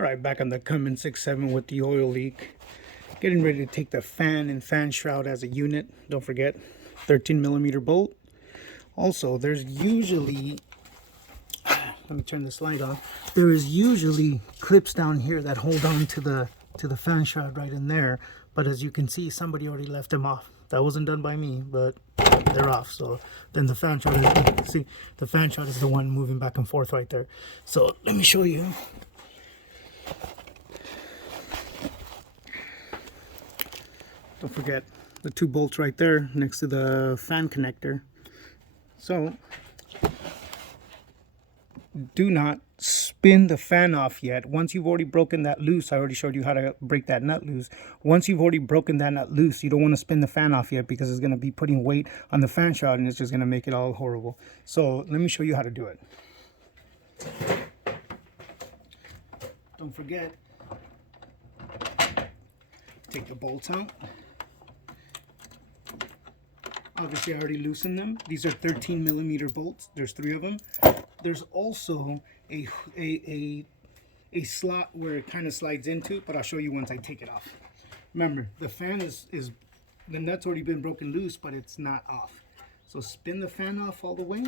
All right, back on the Cummins 6.7 with the oil leak. Getting ready to take the fan and fan shroud as a unit. Don't forget, 13mm bolt. Also, there's usually, let me turn this light off. There is usually clips down here that hold on to the fan shroud right in there. But as you can see, somebody already left them off. That wasn't done by me, but they're off. So then the fan shroud is, see, the fan shroud is the one moving back and forth right there. So let me show you. Don't forget the two bolts right there next to the fan connector. So do not spin the fan off yet. Once you've already broken that loose, I already showed you how to break that nut loose. Once you've already broken that nut loose, you don't want to spin the fan off yet because it's going to be putting weight on the fan shroud and it's just going to make it all horrible. So let me show you how to do it. Don't forget, take the bolts out. Obviously, I already loosened them. These are 13mm bolts. There's 3 of them. There's also a slot where it kind of slides into, but I'll show you once I take it off. Remember, the fan is the nut's already been broken loose, but it's not off. So spin the fan off all the way.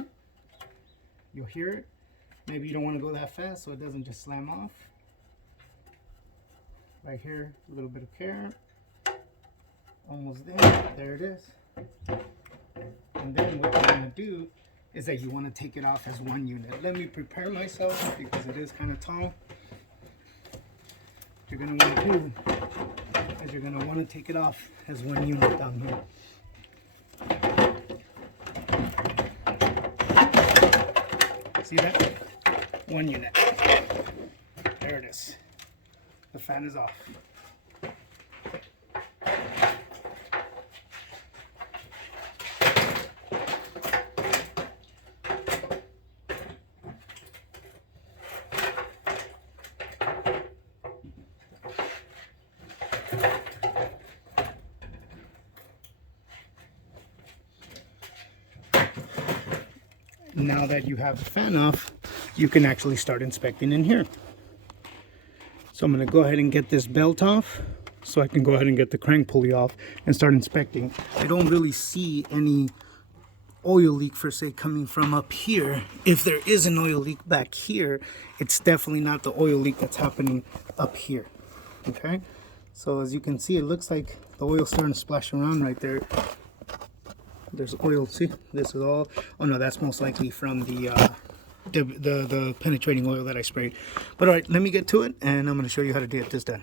You'll hear it. Maybe you don't want to go that fast, so it doesn't just slam off. Right here, a little bit of care. Almost there. There it is. And then what you're going to do is that you want to take it off as one unit. Let me prepare myself because it is kind of tall. What you're going to want to do is you're going to want to take it off as one unit down here. See that? One unit. There it is. The fan is off. Now that you have the fan off, you can actually start inspecting in here. So I'm going to go ahead and get this belt off so I can go ahead and get the crank pulley off and start inspecting. I don't really see any oil leak per se coming from up here. If there is an oil leak back here, it's definitely not the oil leak that's happening up here. Okay, so as you can see, it looks like the oil's starting to splash around right there. There's oil, see, this is all, oh no, that's most likely from the penetrating oil that I sprayed. But all right, let me get to it and I'm going to show you how to get this done.